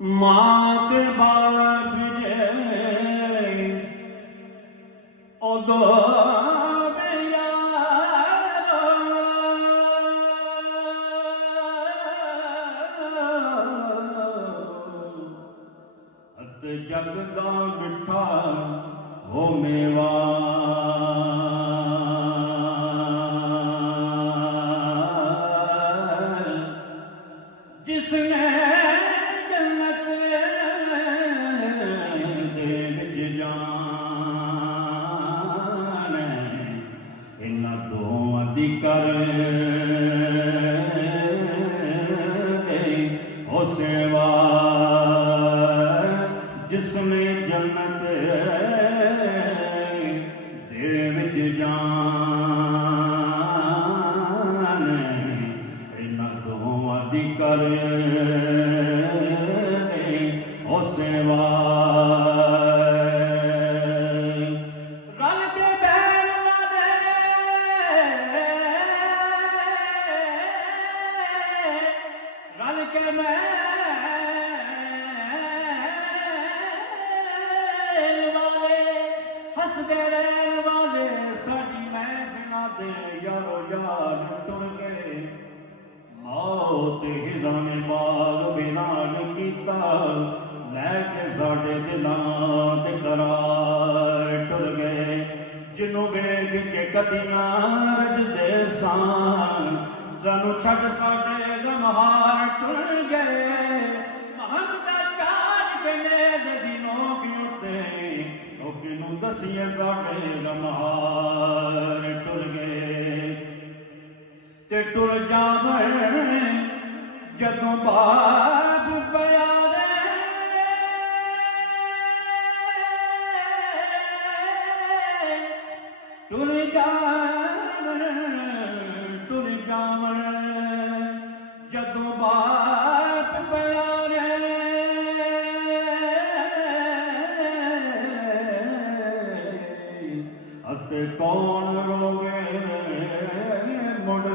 मां ते बाप जे उदो जग दा मिठा हो मेवा जिसने जन्नत दे विच जान इन्हां दोवां दी कर ओ सेवा जिसने जन्नत दे विच जान इन्हां दोवां दी कर ओ सेवा रल के बैन वाले रल के हसदे रहन वाले साडी महफिलां दे यारो यार टुर गए मौत हिज़ाने बाग बिनाल कीता लैके साडे दिलां ते करार टुर गए जिन्नू वेख के कदी ना रजदे सां सानू छड्ड साडे गमहार टुर गए महमदा चाज के मेद दिनों की उत्ते किनू दसिए साडे गमहार टुर गए ते टुर जावे जदों बाप प्यारे टुर जावन जदों बाप प्यारे अते कौन रोवे मुड़